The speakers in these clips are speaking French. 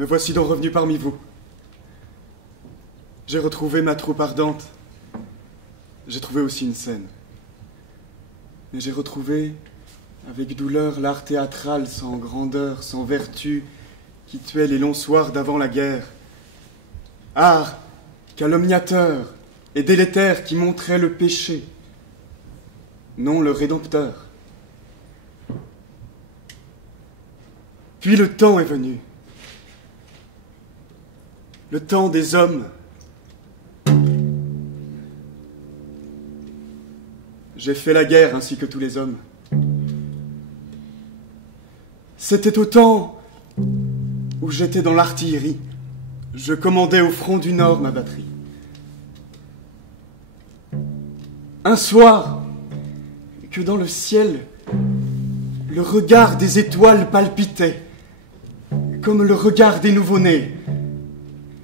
Me voici donc revenu parmi vous. J'ai retrouvé ma troupe ardente. J'ai trouvé aussi une scène. Mais j'ai retrouvé, avec douleur, l'art théâtral sans grandeur, sans vertu, qui tuait les longs soirs d'avant la guerre. Art calomniateur et délétère qui montrait le péché, non le rédempteur. Puis le temps est venu. Le temps des hommes. J'ai fait la guerre ainsi que tous les hommes. C'était au temps où j'étais dans l'artillerie. Je commandais au front du Nord ma batterie. Un soir, que dans le ciel, le regard des étoiles palpitait, comme le regard des nouveau-nés.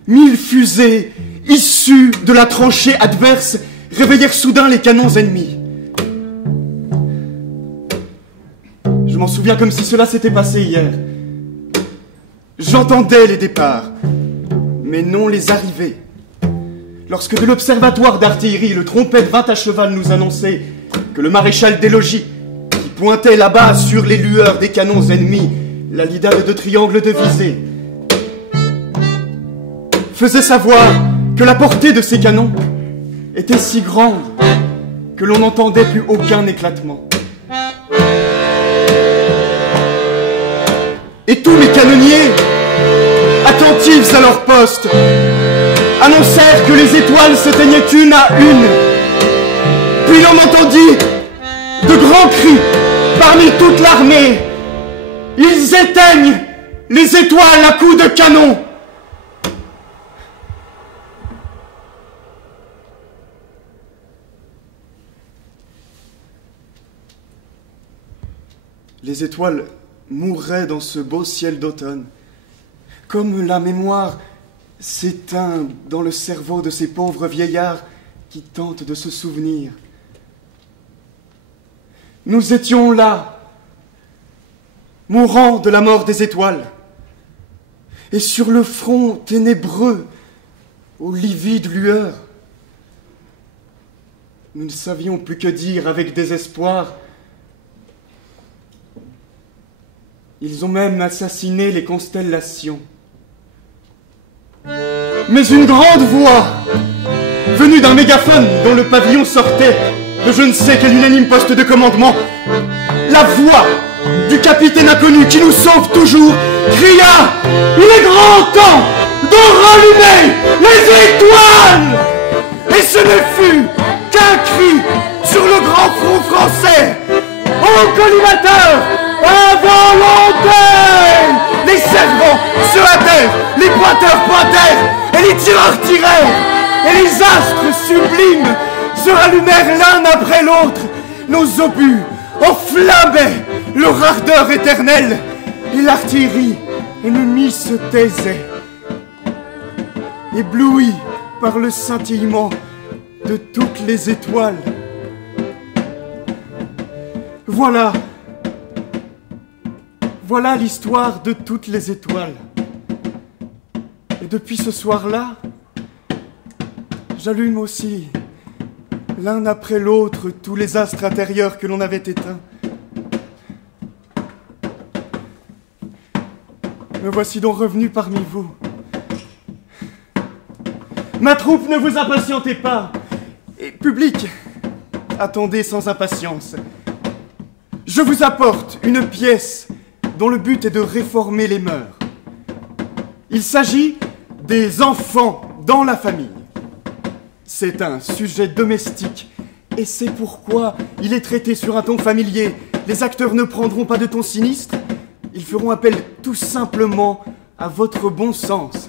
1000 fusées issues de la tranchée adverse réveillèrent soudain les canons ennemis. Je m'en souviens comme si cela s'était passé hier. J'entendais les départs, mais non les arrivées. Lorsque de l'observatoire d'artillerie, le trompette vint à cheval nous annoncer que le maréchal des logis, qui pointait là-bas sur les lueurs des canons ennemis, la lidade de triangle de visée, faisait savoir que la portée de ces canons était si grande que l'on n'entendait plus aucun éclatement. Et tous les canonniers, attentifs à leur poste, annoncèrent que les étoiles s'éteignaient une à une. Puis l'on entendit de grands cris parmi toute l'armée. Ils éteignent les étoiles à coups de canon. Les étoiles mourraient dans ce beau ciel d'automne, comme la mémoire s'éteint dans le cerveau de ces pauvres vieillards qui tentent de se souvenir. Nous étions là, mourant de la mort des étoiles, et sur le front ténébreux, aux livides lueurs, nous ne savions plus que dire avec désespoir. Ils ont même assassiné les constellations. Mais une grande voix, venue d'un mégaphone dont le pavillon sortait de je ne sais quel unanime poste de commandement, la voix du capitaine inconnu qui nous sauve toujours, cria « Il est grand temps de rallumer les étoiles !» Et ce ne fut qu'un cri sur le grand front français. Au collimateur, à volonté! Les servants se hâtèrent, les pointeurs pointèrent, et les tireurs tirèrent, et les astres sublimes se rallumèrent l'un après l'autre. Nos obus enflammaient leur ardeur éternelle, et l'artillerie ennemie se taisait, éblouie par le scintillement de toutes les étoiles. Voilà l'histoire de toutes les étoiles. Et depuis ce soir-là, j'allume aussi, l'un après l'autre, tous les astres intérieurs que l'on avait éteints. Me voici donc revenu parmi vous. Ma troupe, ne vous impatientez pas. Et public, attendez sans impatience. Je vous apporte une pièce dont le but est de réformer les mœurs. Il s'agit des enfants dans la famille. C'est un sujet domestique, et c'est pourquoi il est traité sur un ton familier. Les acteurs ne prendront pas de ton sinistre, ils feront appel tout simplement à votre bon sens,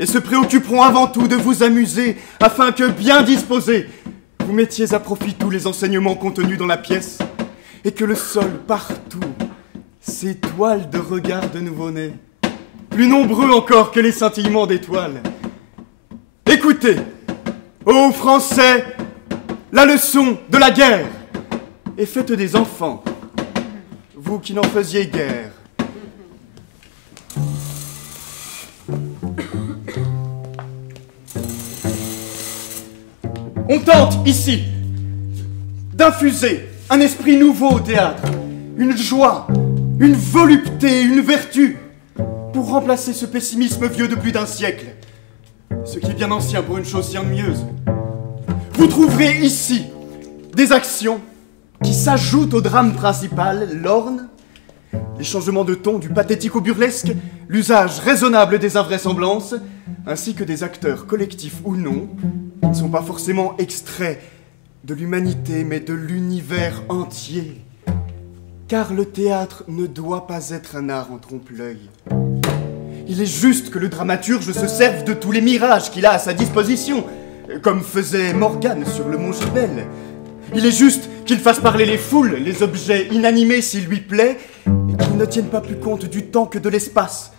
et se préoccuperont avant tout de vous amuser, afin que, bien disposés, vous mettiez à profit tous les enseignements contenus dans la pièce, et que le sol partout, ces toiles de regard de nouveau-nés, plus nombreux encore que les scintillements d'étoiles. Écoutez, ô Français, la leçon de la guerre, et faites des enfants, vous qui n'en faisiez guère. On tente, ici, d'infuser un esprit nouveau au théâtre, une joie, une volupté, une vertu, pour remplacer ce pessimisme vieux de plus d'un siècle, ce qui est bien ancien pour une chose si ennuyeuse. Vous trouverez ici des actions qui s'ajoutent au drame principal, l'orne, les changements de ton du pathétique au burlesque, l'usage raisonnable des invraisemblances, ainsi que des acteurs collectifs ou non, qui ne sont pas forcément extraits de l'humanité, mais de l'univers entier. Car le théâtre ne doit pas être un art en trompe-l'œil. Il est juste que le dramaturge se serve de tous les mirages qu'il a à sa disposition, comme faisait Morgane sur le mont Gibel. Il est juste qu'il fasse parler les foules, les objets inanimés s'il lui plaît, et qu'il ne tienne pas plus compte du temps que de l'espace.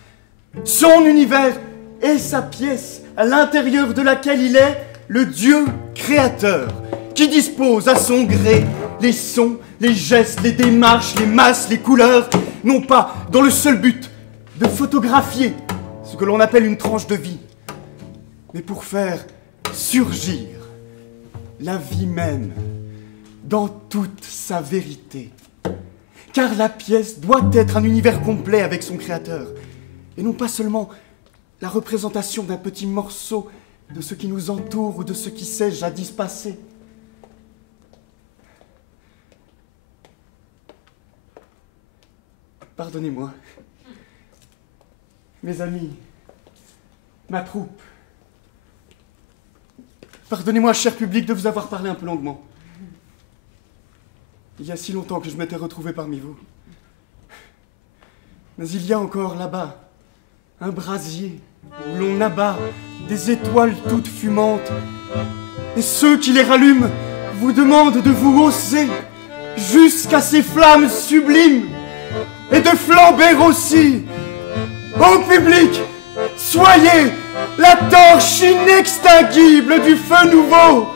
Son univers est sa pièce, à l'intérieur de laquelle il est le Dieu créateur, qui dispose à son gré les sons, les gestes, les démarches, les masses, les couleurs, non pas dans le seul but de photographier ce que l'on appelle une tranche de vie, mais pour faire surgir la vie même dans toute sa vérité. Car la pièce doit être un univers complet avec son créateur, et non pas seulement la représentation d'un petit morceau de ce qui nous entoure ou de ce qui s'est jadis passé. Pardonnez-moi, mes amis, ma troupe. Pardonnez-moi, cher public, de vous avoir parlé un peu longuement. Il y a si longtemps que je m'étais retrouvé parmi vous. Mais il y a encore là-bas un brasier où l'on abat des étoiles toutes fumantes. Et ceux qui les rallument vous demandent de vous hausser jusqu'à ces flammes sublimes et de flamber aussi. Ô public, soyez la torche inextinguible du feu nouveau.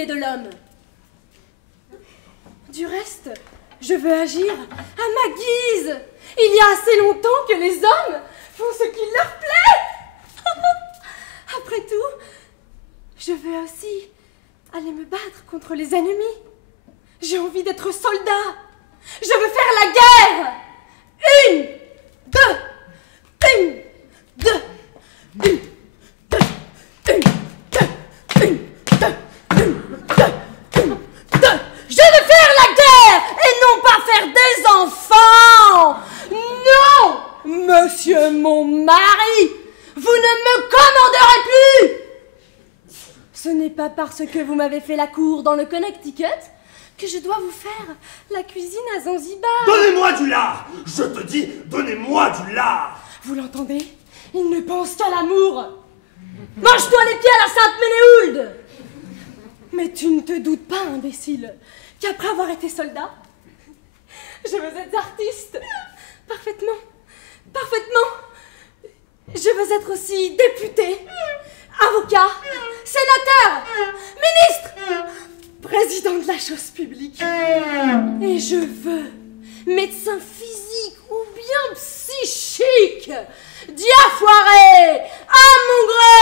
De l'homme. Du reste, je veux agir à ma guise. Il y a assez longtemps que les hommes font ce qu'il leur plaît. Après tout, je veux aussi aller me battre contre les ennemis. J'ai envie d'être soldat. Je veux faire la guerre. Une, deux, une, deux, une, deux, une, deux, une, deux. Je veux faire la guerre et non pas faire des enfants. Non, monsieur mon mari, vous ne me commanderez plus. Ce n'est pas parce que vous m'avez fait la cour dans le Connecticut que je dois vous faire la cuisine à Zanzibar. Donnez-moi du lard. Je te dis, donnez-moi du lard. Vous l'entendez? Il ne pense qu'à l'amour. Mange-toi les pieds à la Sainte Ménéhould. Mais tu ne te doutes pas, imbécile, qu'après avoir été soldat, je veux être artiste. Parfaitement. Je veux être aussi député, avocat, sénateur, ministre, président de la chose publique. Et je veux médecin physique ou bien si chic. Diafoiré, à mon gré,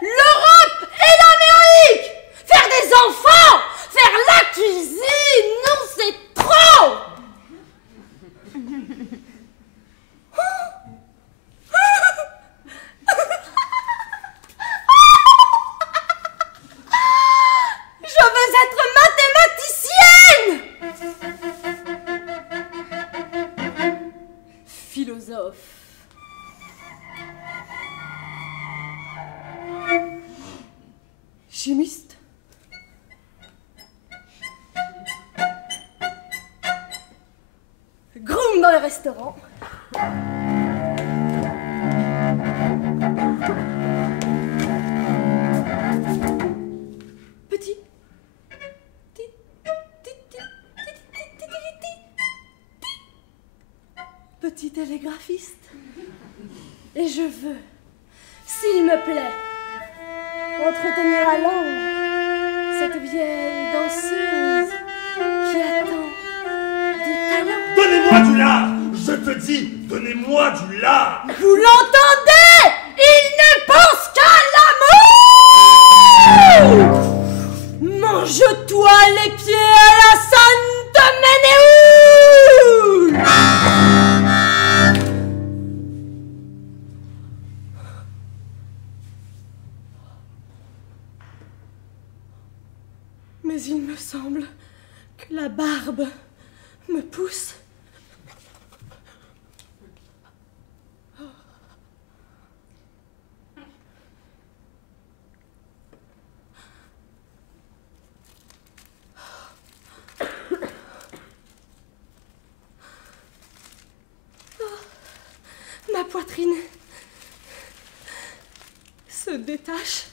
l'Europe et l'Amérique. Faire des enfants, faire la cuisine, non c'est trop. Je veux être mathématicienne. Philosophe. Chimiste. Groom dans les restaurants. Petit. Petit télégraphiste. Et je veux, s'il me plaît, entretenir à l'ombre cette vieille danseuse qui attend du talent. Donnez-moi du lard! Je te dis, donnez-moi du lard! Vous l'entendez? Il ne pense qu'à l'amour! Mange-toi les pieds à la Santa Ménéhoul! Mais il me semble que la barbe me pousse. Ma poitrine se détache.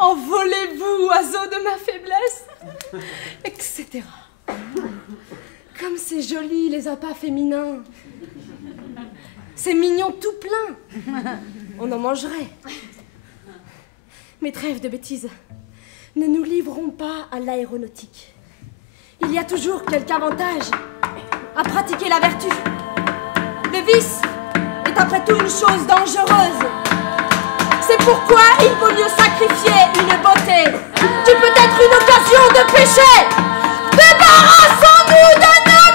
Envolez-vous, oiseau de ma faiblesse, etc. Comme c'est joli, les appâts féminins. C'est mignon tout plein. On en mangerait. Mais trêve de bêtises. Ne nous livrons pas à l'aéronautique. Il y a toujours quelque avantage à pratiquer la vertu. Le vice est après tout une chose dangereuse. C'est pourquoi il vaut mieux sacrifier une beauté qui peut être une occasion de péché. Débarrassons-nous de nos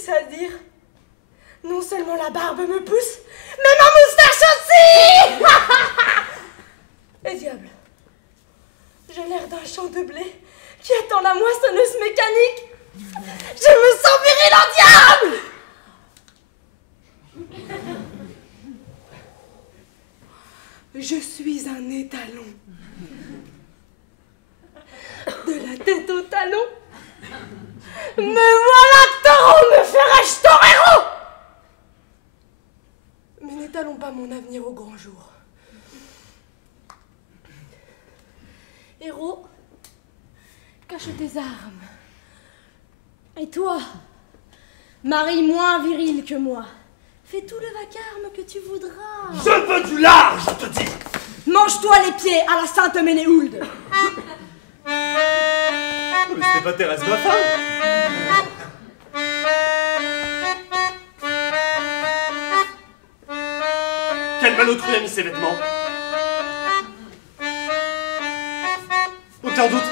ça à dire? Non seulement la barbe me pousse, mais ma moustache aussi! Et diable, j'ai l'air d'un champ de blé qui attend la moissonneuse mécanique. Je me sens viril en diable! Je suis un étalon. De la tête au talon. Me voilà taureau, me ferai-je torero! Mais n'étalons pas mon avenir au grand jour. Héros, cache tes armes. Et toi, mari moins viril que moi, fais tout le vacarme que tu voudras. Je veux du lard, je te dis. Mange-toi les pieds à la sainte Ménéhoulde. Mais c'était pas Thérèse ma femme. Quel malotru a mis ses vêtements? Aucun doute.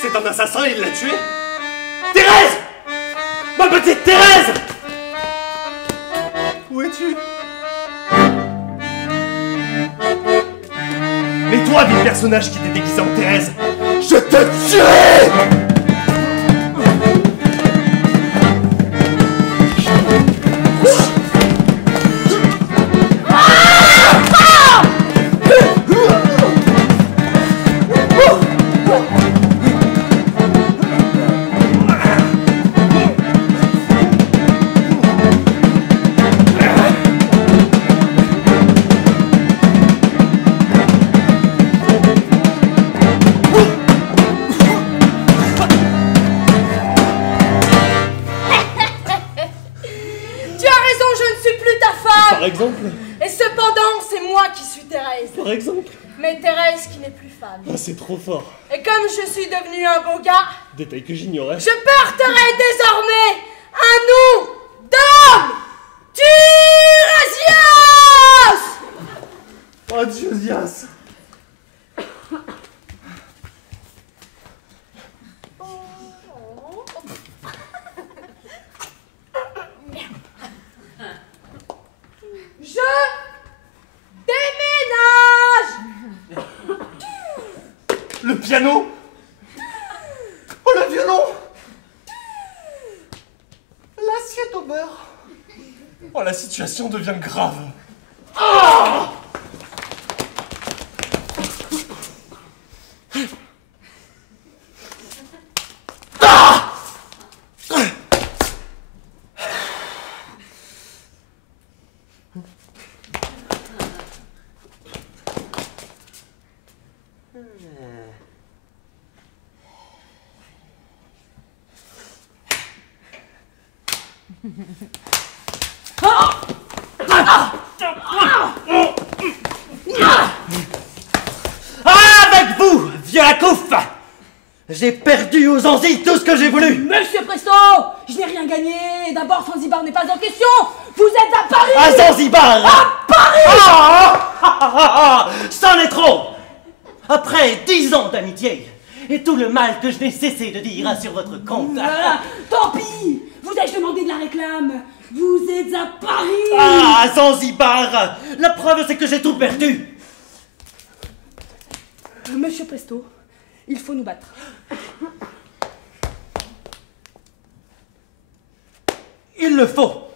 C'est un assassin et il l'a tué. Thérèse! Ma petite Thérèse! Où es-tu? Mais toi, vil personnage qui t'es déguisé en Thérèse, je te tuerai! Par exemple? Et cependant, c'est moi qui suis Thérèse. Par exemple? Mais Thérèse qui n'est plus femme. Ah, c'est trop fort. Et comme je suis devenue un beau gars, Détail que j'ignorais. je porterai désormais un nom d'homme! Tiresias! Oh, Diosias! Je déménage! Le piano? Oh, le violon? L'assiette au beurre? Oh, la situation devient grave. Ah! Avec vous, vieux Akouf! J'ai perdu aux Antilles tout ce que j'ai voulu! Monsieur Presto, je n'ai rien gagné. D'abord, Zanzibar n'est pas en question. Vous êtes à Paris! À Zanzibar! À Paris! C'en est trop! Après 10 ans d'amitié, et tout le mal que je n'ai cessé de dire sur votre compte. Tant pis! Vous ai-je demandé de la réclame? Vous êtes à Paris! Ah, Zanzibar! La preuve, c'est que j'ai tout perdu! Monsieur Presto, il faut nous battre. Il le faut!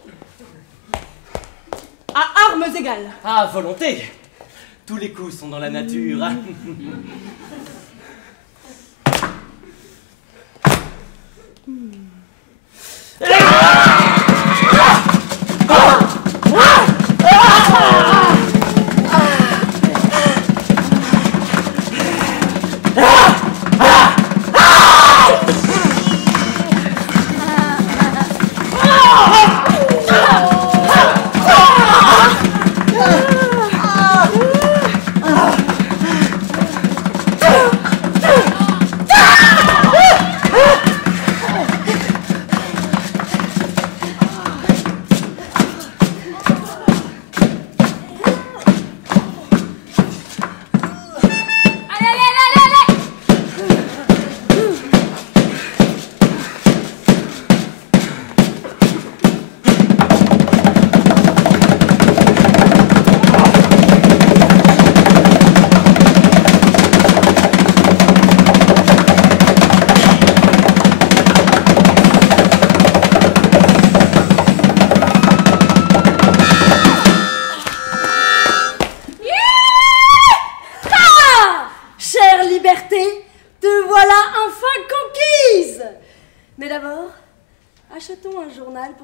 À armes égales. À volonté! Tous les coups sont dans la nature.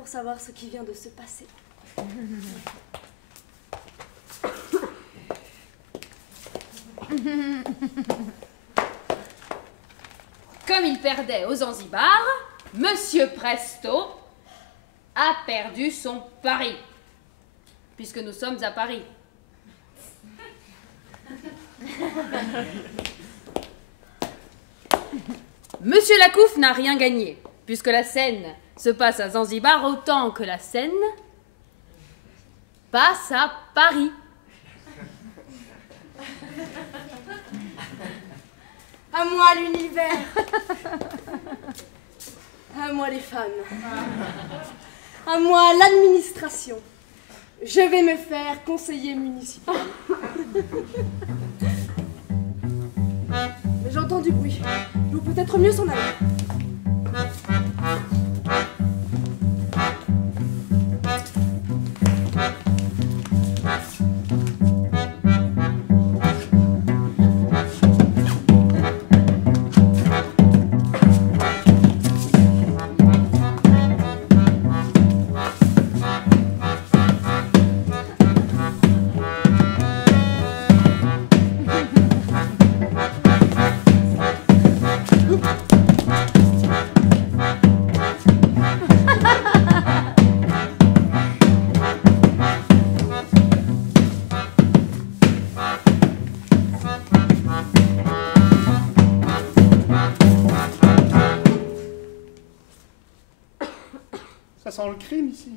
pour savoir ce qui vient de se passer. Comme il perdait aux Zanzibar, Monsieur Presto a perdu son pari, puisque nous sommes à Paris. Monsieur Lacouf n'a rien gagné, puisque la scène se passe à Zanzibar autant que la scène passe à Paris. À moi l'univers. À moi les femmes. À moi l'administration. Je vais me faire conseiller municipal. Mais j'entends du bruit. Il vaut peut-être mieux s'en aller. Ça sent le crime ici.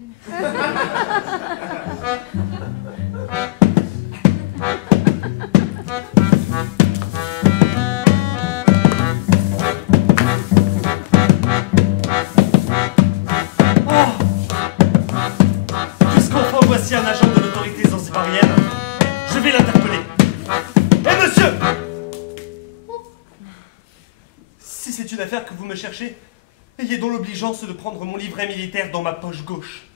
Puisqu'enfin voici un agent de l'autorité zanzibarienne, je vais l'interpeller. Eh monsieur! Si c'est une affaire que vous me cherchez, ayez donc l'obligeance de prendre mon livret militaire dans ma poche gauche.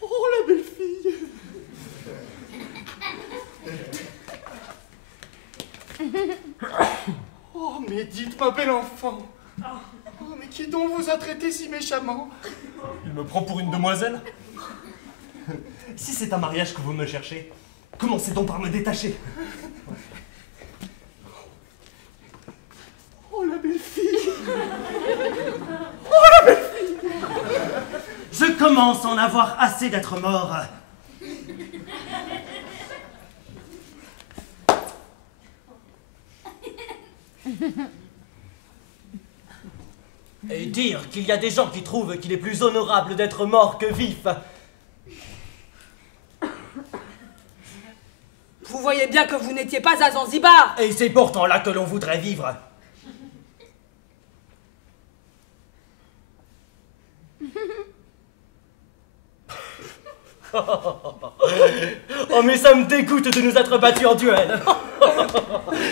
Oh, la belle fille. Oh, mais dites, ma belle enfant. Oh, mais qui donc vous a traité si méchamment? Il me prend pour une demoiselle? Si c'est un mariage que vous me cherchez, commencez donc par me détacher. Oh, la belle fille. Oh, la belle fille. Je commence à en avoir assez d'être mort. Et dire qu'il y a des gens qui trouvent qu'il est plus honorable d'être mort que vif. Vous voyez bien que vous n'étiez pas à Zanzibar. Et c'est pourtant là que l'on voudrait vivre. Oh mais ça me dégoûte de nous être battus en duel.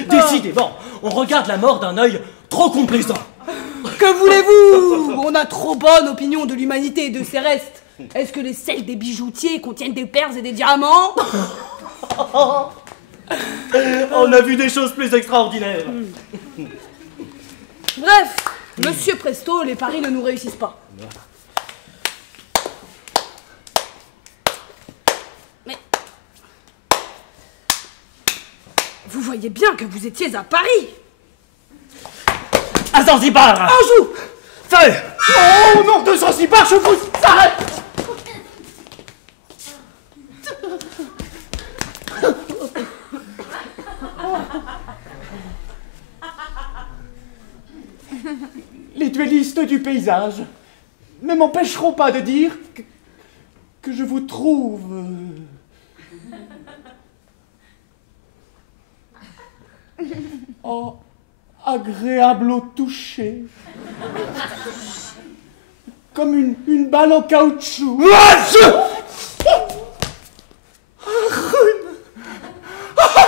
Décidément, on regarde la mort d'un œil trop complaisant. Que voulez-vous? On a trop bonne opinion de l'humanité et de ses restes. Est-ce que les selles des bijoutiers contiennent des perles et des diamants? On a vu des choses plus extraordinaires. Bref, Monsieur Presto, les paris ne nous réussissent pas. Mais vous voyez bien que vous étiez à Paris. À Zanzibar. Un jour. Feu. Oh, nom de Zanzibar, je vous arrête. Les duellistes du paysage ne m'empêcheront pas de dire que je vous trouve agréable au toucher, comme une balle en caoutchouc.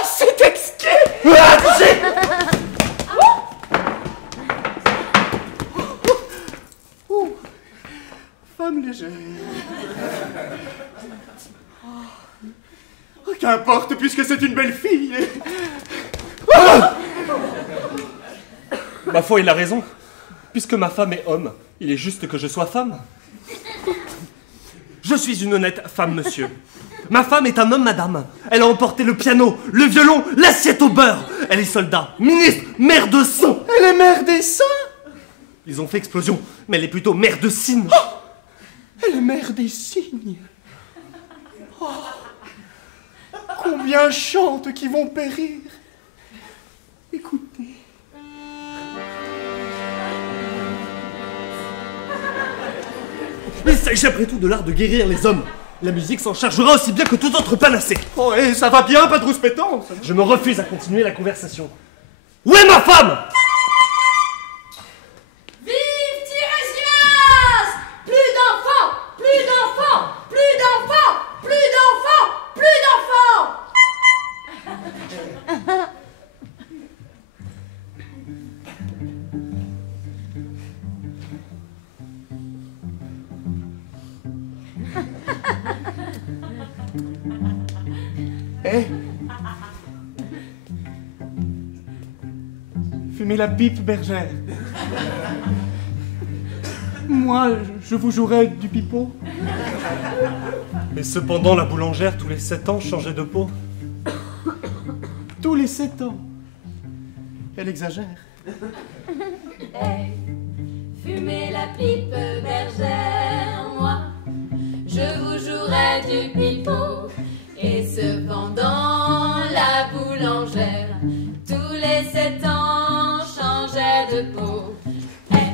C'est exquis. Femme légère. Oh, qu'importe, puisque c'est une belle fille. Ma foi, il a raison. Puisque ma femme est homme, Il est juste que je sois femme. Je suis une honnête femme, monsieur. Ma femme est un homme, madame. Elle a emporté le piano, le violon, l'assiette au beurre. Elle est soldat, ministre, mère de son. Elle est mère des saints. Ils ont fait explosion, mais elle est plutôt mère de cygne. Elle est mère des cygnes. Oh, combien chantent qui vont périr. Écoutez. Il s'agit après tout de l'art de guérir les hommes. La musique s'en chargera aussi bien que tout autre panacée. Oh, et ça va bien, pas de rouspétant. Je me refuse à continuer la conversation. Où est ma femme? Vive Tirésias! Plus d'enfants! Plus d'enfants! Plus d'enfants! Plus d'enfants! Plus d'enfants! Eh? Fumez la pipe, bergère. Moi, je vous jouerai du pipeau. Et cependant, la boulangère, tous les 7 ans, changeait de peau. Tous les 7 ans. Elle exagère. Hey, fumez la pipe, bergère, moi, je vous jouerai du pipeau. Et cependant, la boulangère, tous les 7 ans, changeait de peau. Hey,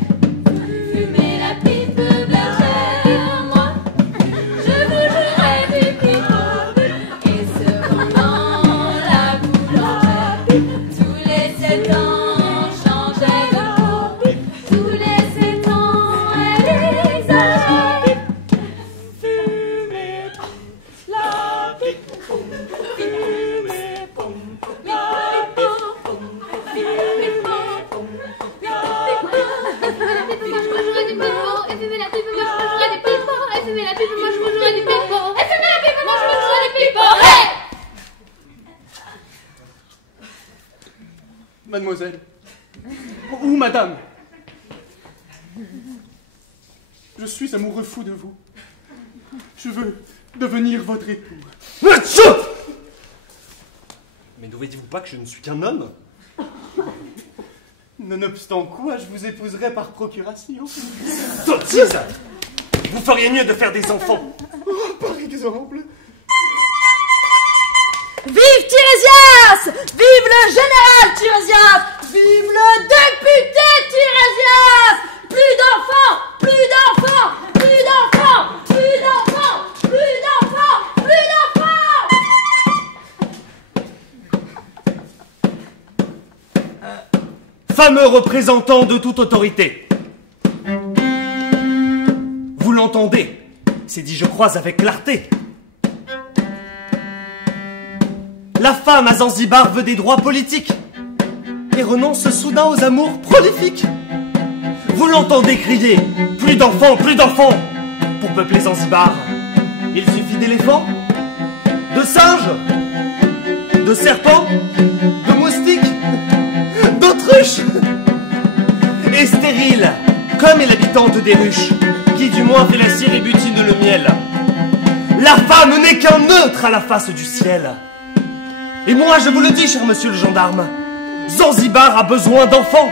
fumez la pipe, bergère, moi, je vous jouerai du pipeau. Et cependant, la boulangère, tous les 7 ans, changeait de peau. Tous les 7 ans, elle exagère. Fumez la pipe, Mademoiselle. Ou madame. Je suis amoureux fou de vous. Je veux devenir votre époux. Mais ne voyez-vous pas que je ne suis qu'un homme? Nonobstant quoi, je vous épouserai par procuration. Sottise! Vous feriez mieux de faire des enfants. Oh, par exemple. Vive Tirésias! Vive le général Tirésias! Vive le député Tirésias! Plus d'enfants! Plus d'enfants! Plus d'enfants! Plus d'enfants! Plus d'enfants! Plus d'enfants! Fameux représentant de toute autorité. Vous l'entendez? C'est dit, je crois, avec clarté. La femme à Zanzibar veut des droits politiques et renonce soudain aux amours prolifiques. Vous l'entendez crier, plus d'enfants, pour peupler Zanzibar. Il suffit d'éléphants, de singes, de serpents, de moustiques, d'autruches, et stérile, comme est l'habitante des ruches, qui du moins fait la cire et butine le miel. La femme n'est qu'un neutre à la face du ciel. Et moi, je vous le dis, cher monsieur le gendarme, Zanzibar a besoin d'enfants.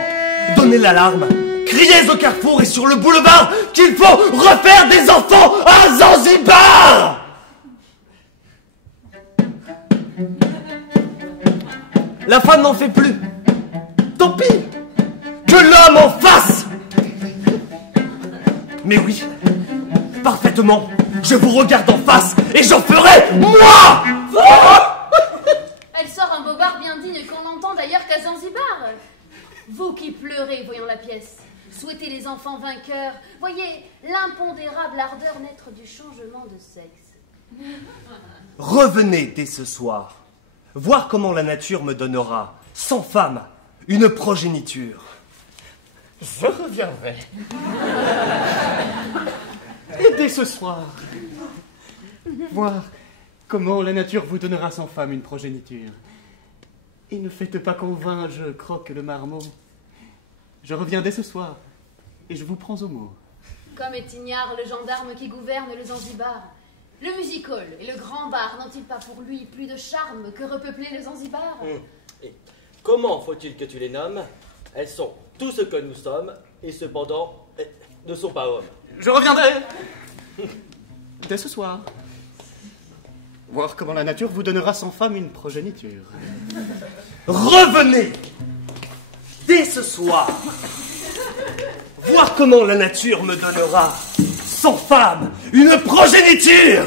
Donnez l'alarme, criez au carrefour et sur le boulevard qu'il faut refaire des enfants à Zanzibar. La femme n'en fait plus. Tant pis, que l'homme en fasse. Mais oui, parfaitement, je vous regarde en face et j'en ferai, moi. Elle sort un bobard bien digne qu'on n'entend d'ailleurs qu'à Zanzibar. Vous qui pleurez voyant la pièce, souhaitez les enfants vainqueurs, voyez l'impondérable ardeur naître du changement de sexe. Revenez dès ce soir, voir comment la nature me donnera, sans femme, une progéniture. Je reviendrai. Et dès ce soir, voir comment la nature vous donnera sans femme une progéniture. Et ne faites pas qu'en vain je croque le marmot. Je reviens dès ce soir, et je vous prends au mot. Comme est ignare le gendarme qui gouverne le Zanzibar. Le music-hall et le grand bar n'ont-ils pas pour lui plus de charme que repeupler le Zanzibar? Et comment faut-il que tu les nommes? Elles sont tout ce que nous sommes, et cependant, ne sont pas hommes. Je reviendrai dès ce soir. Voir comment la nature vous donnera sans femme une progéniture. Revenez dès ce soir. Voir comment la nature me donnera, sans femme, une progéniture.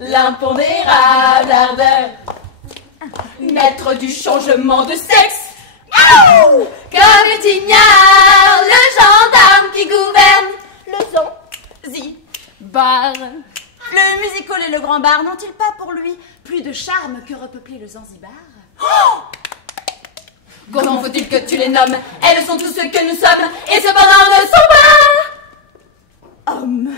L'impondérable ardeur, maître du changement de sexe. Oh, comme est ignare le gendarme qui gouverne le Zanzibar. Le music-hall et le grand bar n'ont-ils pas pour lui plus de charme que repeupler le Zanzibar? Oh, comment faut-il que tu les nommes? Elles sont tout ce que nous sommes, et cependant ne sont pas hommes.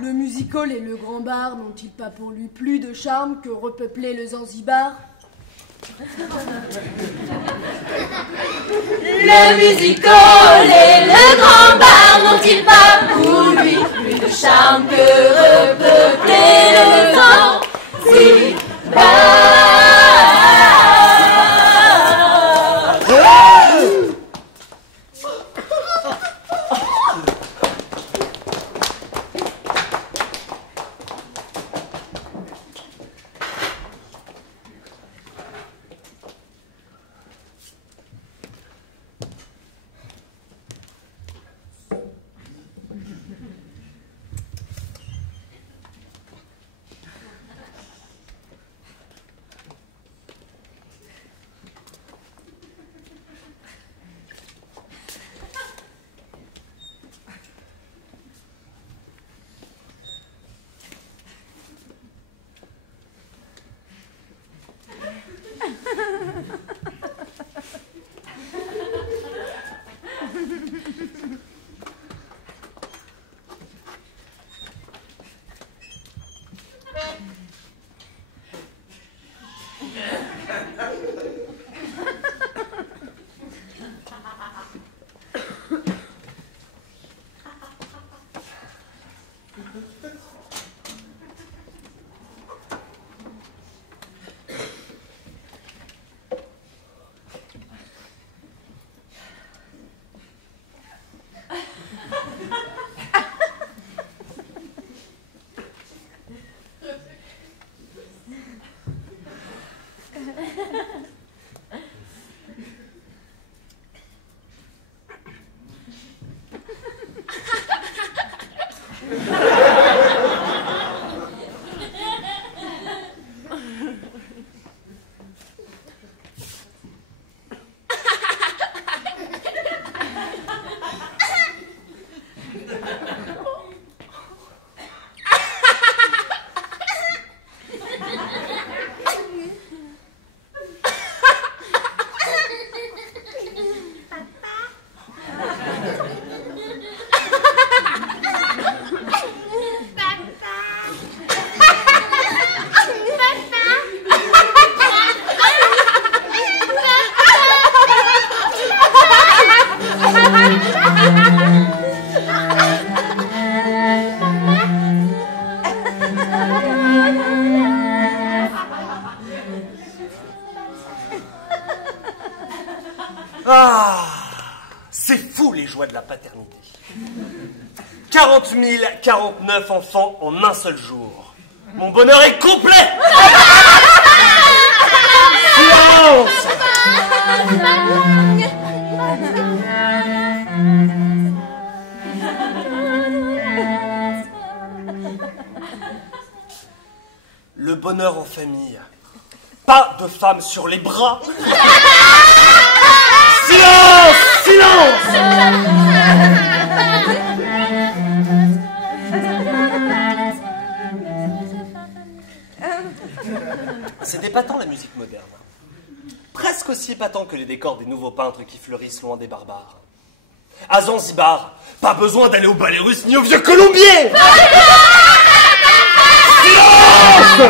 Le music-hall et le grand bar n'ont-ils pas pour lui plus de charme que repeupler le Zanzibar? Le music-hall et le grand bar n'ont-ils pas pour lui plus de charme que repeupler le Zanzibar? Ah, c'est fou les joies de la paternité. 40 049 enfants en un seul jour. Mon bonheur est complet. Silence. Le bonheur en famille. Pas de femme sur les bras. Silence! Silence! C'est épatant la musique moderne. Presque aussi épatant que les décors des nouveaux peintres qui fleurissent loin des barbares. À Zanzibar, pas besoin d'aller au ballet russe ni au vieux colombier! Silence!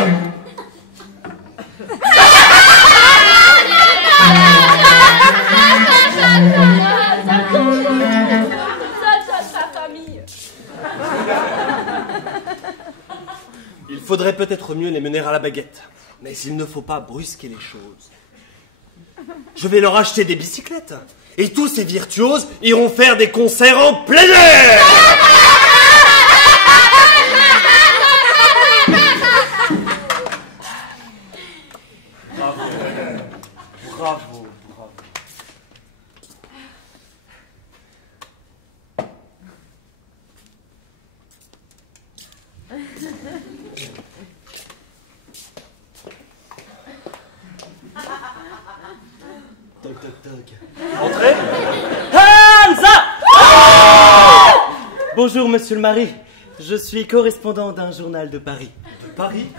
Il faudrait peut-être mieux les mener à la baguette, mais il ne faut pas brusquer les choses. Je vais leur acheter des bicyclettes, et tous ces virtuoses iront faire des concerts en plein air. Bravo, bravo, bravo. Toc, toc, toc. Entrez. Hamza! Bonjour, monsieur le mari. Je suis correspondant d'un journal de Paris. De Paris?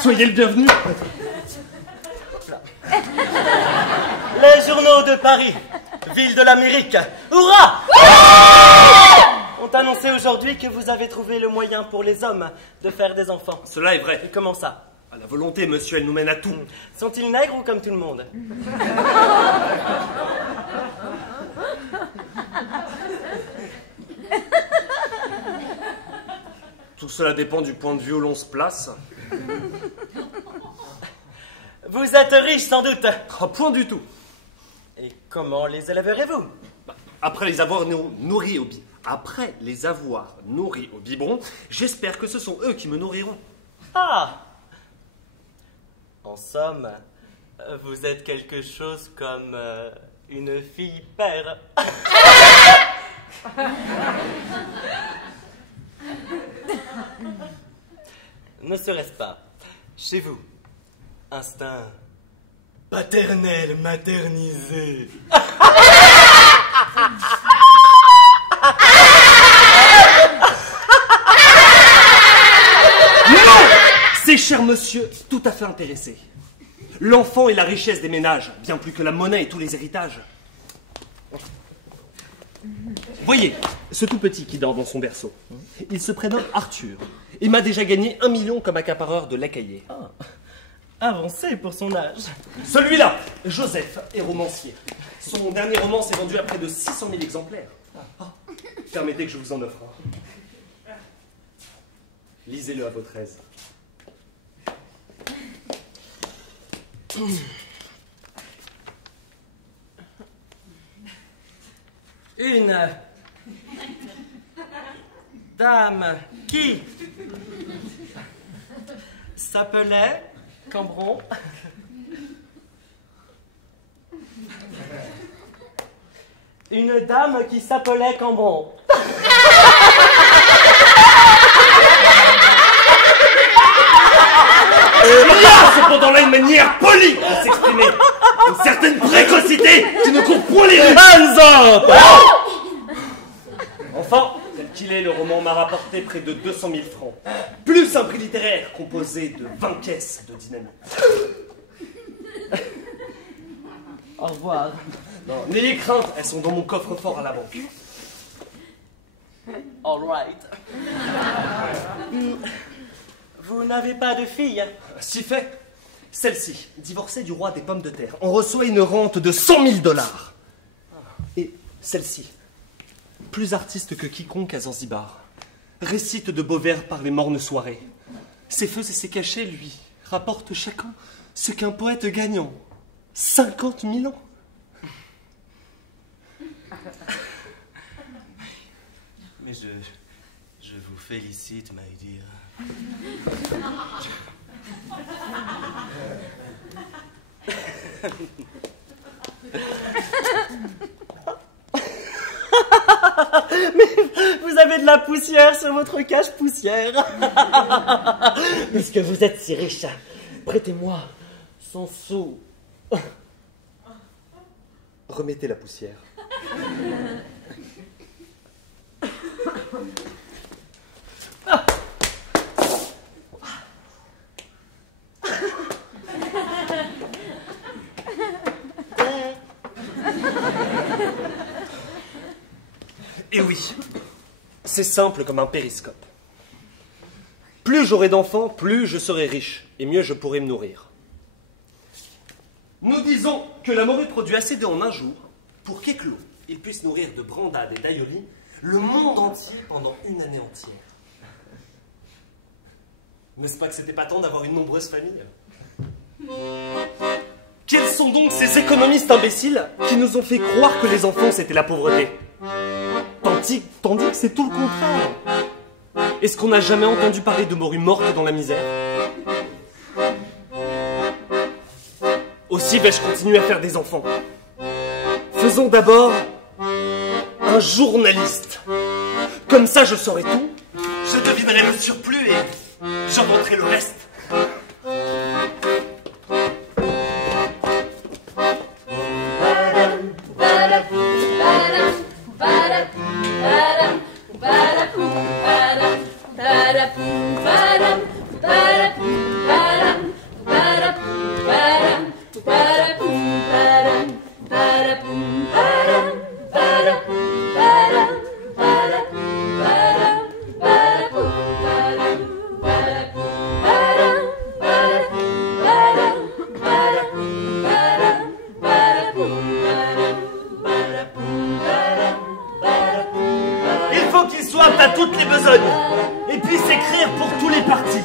Soyez le bienvenu. Les journaux de Paris, ville de l'Amérique. Hurrah! Ont annoncé aujourd'hui que vous avez trouvé le moyen pour les hommes de faire des enfants. Cela est vrai. Et comment ça? À la volonté, monsieur, elle nous mène à tout. Sont-ils nègres ou comme tout le monde? Tout cela dépend du point de vue où l'on se place. Vous êtes riche sans doute. Ah, point du tout. Et comment les élèverez-vous? Après les avoir nourris au biberon, j'espère que ce sont eux qui me nourriront. Ah! En somme, vous êtes quelque chose comme une fille père. Ne serait-ce pas, chez vous, instinct paternel maternisé? C'est, cher monsieur, tout à fait intéressé. L'enfant est la richesse des ménages, bien plus que la monnaie et tous les héritages. Voyez, ce tout petit qui dort dans son berceau. Il se prénomme Arthur et m'a déjà gagné 1 million comme accapareur de lait caillé. Avancé pour son âge. Celui-là, Joseph, est romancier. Son dernier roman s'est vendu à près de 600 000 exemplaires. Permettez que je vous en offre un. Lisez-le à votre aise. Une dame qui s'appelait Cambron. Une dame qui s'appelait Cambron. Il y a cependant là une manière polie de s'exprimer. Une certaine précocité qui ne court point les rues. Enfin, tel qu'il est, le roman m'a rapporté près de 200 000 francs. Plus un prix littéraire composé de 20 caisses de dynamite. Au revoir. Non, n'ayez crainte, elles sont dans mon coffre-fort à la banque. All right. Vous n'avez pas de fille? Si fait. Celle-ci, divorcée du roi des pommes de terre, en reçoit une rente de 100 000 $. Et celle-ci, plus artiste que quiconque à Zanzibar, récite de beaux vers par les mornes soirées. Ses feux et ses cachets, lui, rapportent chacun ce qu'un poète gagnant 50 000 ans. Mais je vous félicite, my dear. Mais vous avez de la poussière sur votre cache-poussière. Puisque vous êtes si riche, prêtez-moi 100 sous. Remettez la poussière. Et oui, c'est simple comme un périscope. Plus j'aurai d'enfants, plus je serai riche, et mieux je pourrai me nourrir. Nous disons que la morue produit assez d'œufs en un jour pour qu'Éclos, il puisse nourrir de brandade et d'aïoli le monde entier pendant une année entière. N'est-ce pas que c'était pas temps d'avoir une nombreuse famille? Quels sont donc ces économistes imbéciles qui nous ont fait croire que les enfants c'était la pauvreté? Tandis que c'est tout le contraire. Est-ce qu'on n'a jamais entendu parler de morues mortes dans la misère? Aussi vais-je continuer à faire des enfants. Faisons d'abord un journaliste. Comme ça je saurai tout, je devinerai le surplus et j'inventerai le reste. À toutes les besognes et puisse écrire pour tous les partis.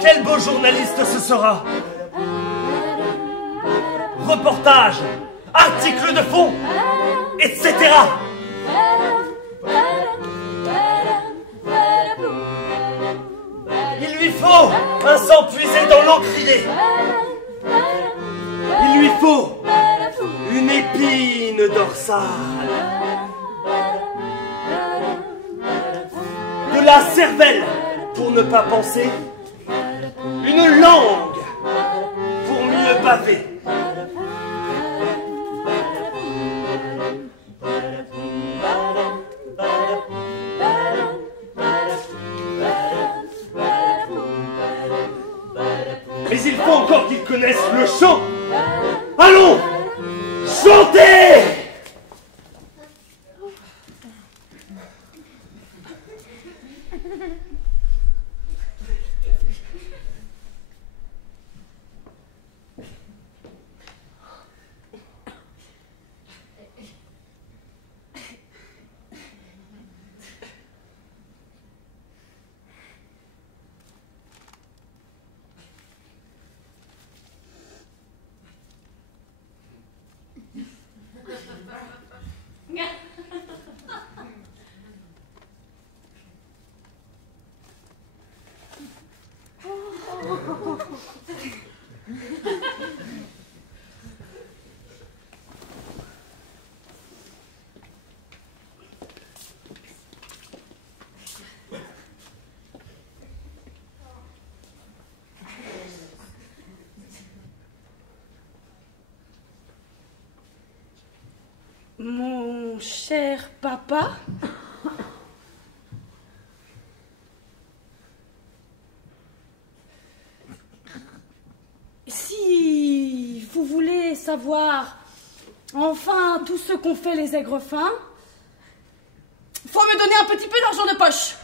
Quel beau journaliste ce sera! Reportage, articles de fond, etc. Il lui faut un sang puisé dans l'eau criée. Il lui faut une épine dorsale. De la cervelle pour ne pas penser, une langue pour mieux baver. Mais il faut encore qu'ils connaissent le chant. Allons, chantez! Mon cher papa, si vous voulez savoir enfin tout ce qu'ont fait les aigrefins, faut me donner un petit peu d'argent de poche.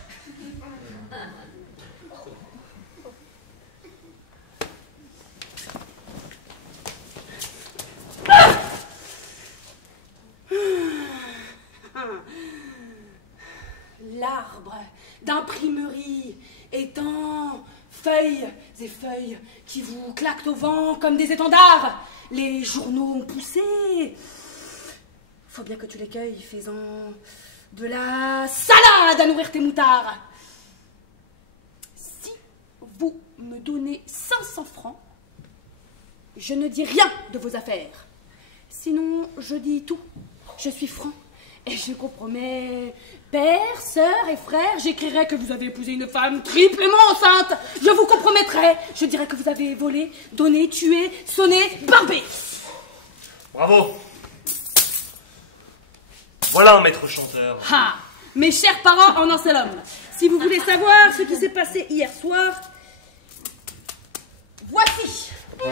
L'arbre d'imprimerie étend feuilles et feuilles qui vous claquent au vent comme des étendards. Les journaux ont poussé, Faut bien que tu les cueilles, fais-en de la salade à nourrir tes moutards. Si vous me donnez 500 francs, je ne dis rien de vos affaires. Sinon, je dis tout. Je suis franc et je compromets père, sœur et frère. J'écrirai que vous avez épousé une femme triplement enceinte. Je vous compromettrai. Je dirai que vous avez volé, donné, tué, sonné, barbé. Bravo. Voilà un maître chanteur. Ah, mes chers parents en un seul homme. Si vous voulez savoir ce qui s'est passé hier soir, voici. Un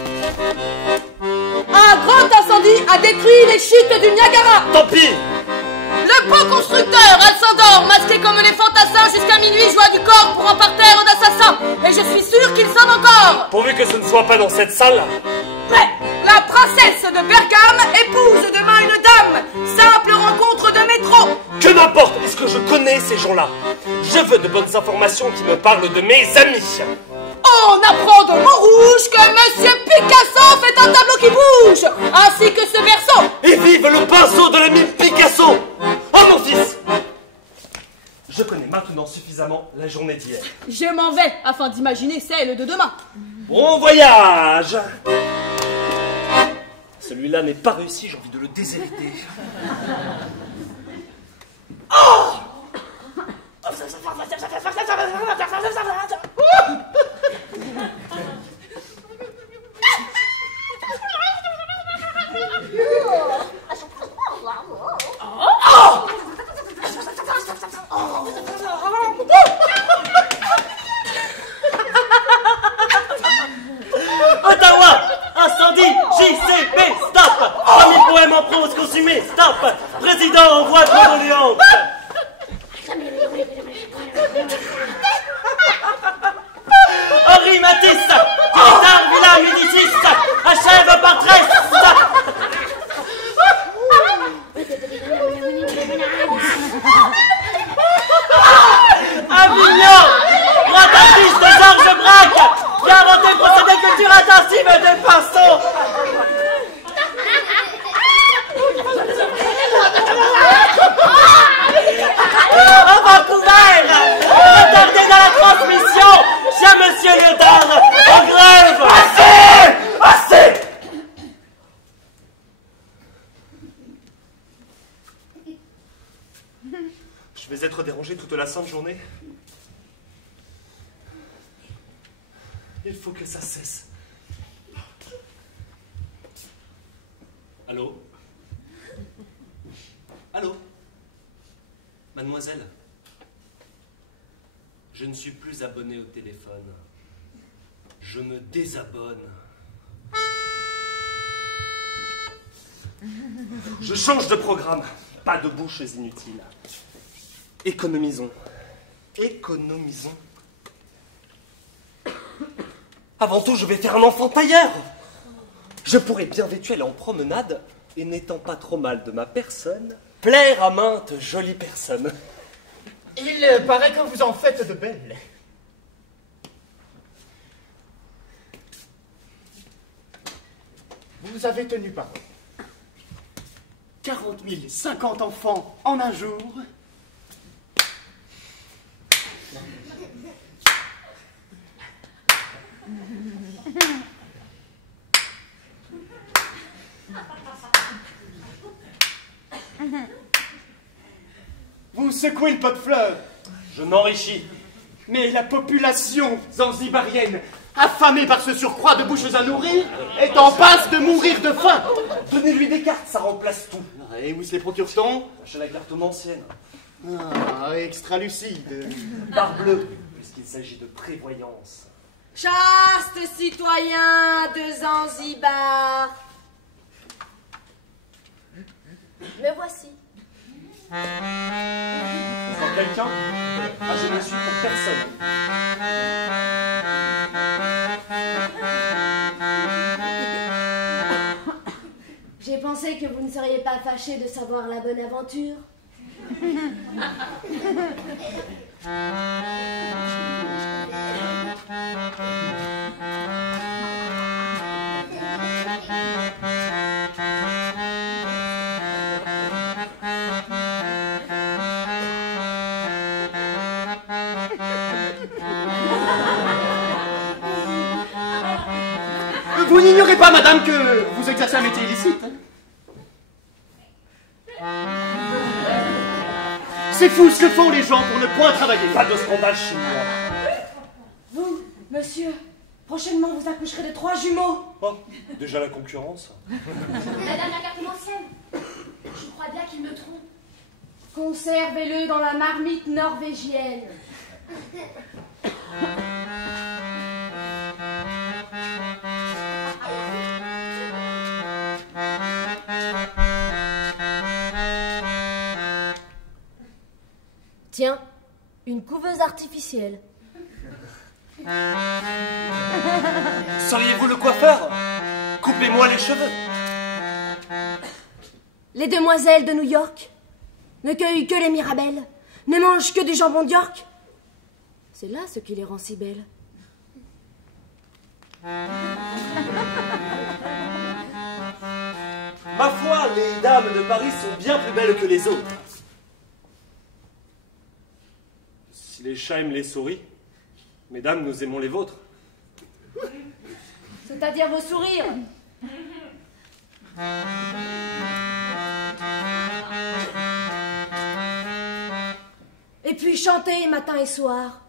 grand incendie a détruit les chutes du Niagara. Tant pis. Le beau constructeur, Alcindor, masqué comme les fantassins jusqu'à minuit, joua du corps pour en parterre d'assassins. Et je suis sûr qu'il sonne encore. Pourvu que ce ne soit pas dans cette salle. Mais la princesse de Bergame épouse demain une dame. Simple rencontre de métro. Que m'importe, est-ce que je connais ces gens-là? Je veux de bonnes informations qui me parlent de mes amis. On apprend de Montrouge que Monsieur Picasso fait un tableau qui bouge, ainsi que ce berceau. Et vive le pinceau de l'ami Picasso. Oh mon fils. Je connais maintenant suffisamment la journée d'hier. Je m'en vais afin d'imaginer celle de demain. Bon voyage. Celui-là n'est pas réussi, j'ai envie de le déshériter. Oh! Ottawa, incendie, JCB, stop. 3000 poèmes en prose consumés, stop. Président envoie de condoléances. Henri Matisse, directeur Villa Médicis, achève par Tresse. Avignon, grand artiste de Georges Braque, qui a inventé le procédé culture intensive de pinceau. À Vancouver, retardé dans la transmission, chez Monsieur Léotard, en grève. Assez! Assez! Je vais être dérangé toute la sainte journée. Il faut que ça cesse. Allô? Allô? Mademoiselle? Je ne suis plus abonné au téléphone. Je me désabonne. Je change de programme. Pas de bouches inutiles. Économisons. Économisons. Avant tout, je vais faire un enfant tailleur. Je pourrais bien vêtu aller en promenade et n'étant pas trop mal de ma personne, plaire à maintes jolies personnes. Il paraît que vous en faites de belles. Vous avez tenu parole. 40 000, 50 enfants en un jour. Vous secouez le pot de fleurs. Je m'enrichis. Mais la population zanzibarienne, affamée par ce surcroît de bouches à nourrir, est en passe de mourir de faim. Donnez-lui des cartes, ça remplace tout. Et où se les procure-t-on? Achetez la carte ancienne. Ah, extra lucide. Barre bleue, puisqu'il s'agit de prévoyance. Chaste citoyen de Zanzibar. Me voici. Pour quelqu'un? Ah, je ne suis pour personne. J'ai pensé que vous ne seriez pas fâché de savoir la bonne aventure. Vous n'ignorez pas, madame, que vous exercez un métier illicite. C'est fou ce que font les gens pour ne point travailler. Pas de scandale chez moi. Vous, monsieur, prochainement vous accoucherez de 3 jumeaux. Oh, déjà la concurrence. Madame la cartomancienne, je crois bien qu'il me trompe. Conservez-le dans la marmite norvégienne. Tiens, une couveuse artificielle. Seriez-vous le coiffeur? Coupez-moi les cheveux. Les demoiselles de New York ne cueillent que les mirabelles, ne mangent que du jambon d'York. C'est là ce qui les rend si belles. Ma foi, les dames de Paris sont bien plus belles que les autres. Si les chats aiment les souris, mesdames, nous aimons les vôtres. C'est-à-dire vos sourires. Et puis chantez matin et soir.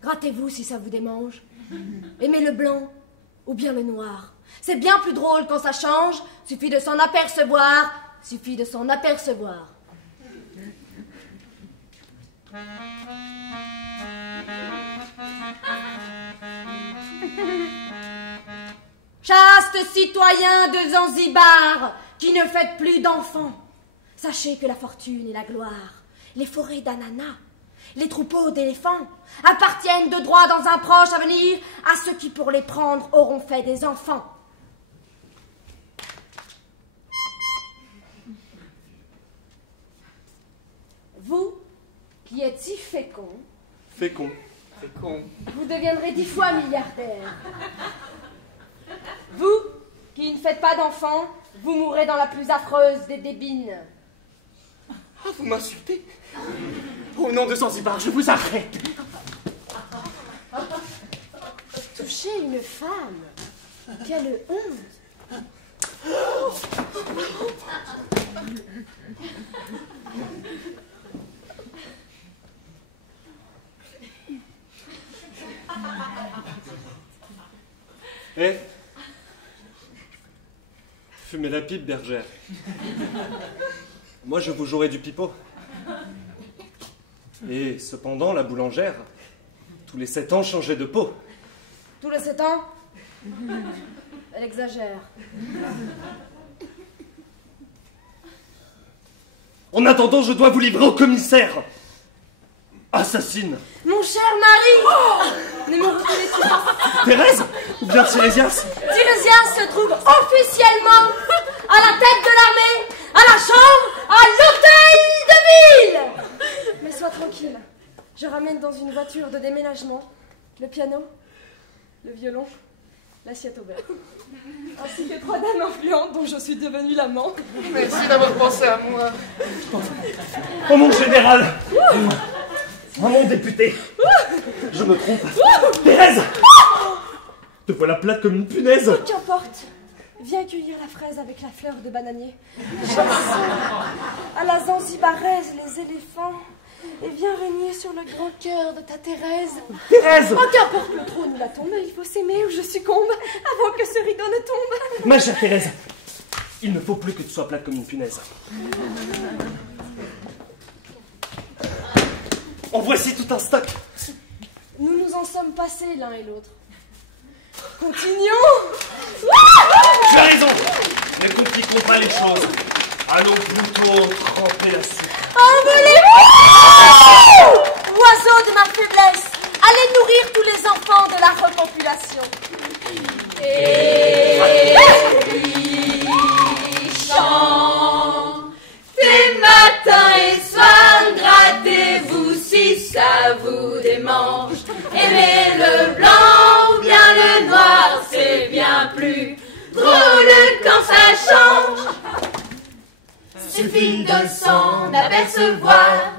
Grattez-vous si ça vous démange. Aimez le blanc ou bien le noir. C'est bien plus drôle quand ça change. Suffit de s'en apercevoir. Suffit de s'en apercevoir. Chaste citoyens de Zanzibar qui ne faites plus d'enfants, sachez que la fortune et la gloire, les forêts d'ananas, les troupeaux d'éléphants appartiennent de droit dans un proche avenir à ceux qui pour les prendre auront fait des enfants. Vous qui êtes si fécond, vous deviendrez 10 fois milliardaire. Vous, qui ne faites pas d'enfants, vous mourrez dans la plus affreuse des débines. Ah, vous m'insultez. Au nom de Zanzibar, je vous arrête. Toucher une femme, quelle honte. Eh, fumez la pipe, bergère. Moi, je vous jouerai du pipeau. Et cependant, la boulangère, tous les 7 ans, changeait de peau. Tous les 7 ans, elle exagère. En attendant, je dois vous livrer au commissaire. Assassine. Mon cher mari, ne me reconnaissez pas. Thérèse ou bien Tirésias? Tirésias se trouve officiellement à la tête de l'armée, à la chambre, à l'hôtel de ville. Mais sois tranquille, je ramène dans une voiture de déménagement le piano, le violon, l'assiette au beurre, ainsi que 3 dames influentes dont je suis devenue l'amant. Merci d'avoir pensé à moi. Oh mon général! Oh mon député! Je me trompe. Thérèse! Te voilà plate comme une punaise. Qu'importe. Viens cueillir la fraise avec la fleur de bananier. Chasse à la zanzibaraise les éléphants et viens régner sur le grand cœur de ta Thérèse. Thérèse! Oh, qu'importe le trône ou la tombe, il faut s'aimer ou je succombe avant que ce rideau ne tombe. Ma chère Thérèse, il ne faut plus que tu sois plate comme une punaise. En voici tout un stock. Nous nous en sommes passés l'un et l'autre. Continuons. Tu as raison. Ne compliquons pas les choses. Allons plutôt tremper la soupe. Envolez-vous! Oiseaux de ma faiblesse, allez nourrir tous les enfants de la repopulation. Et chantez matin et soir, grattez-vous si ça vous démange. Aimez le blanc ou bien le noir, c'est bien plus drôle quand ça change. Suffit de s'en apercevoir.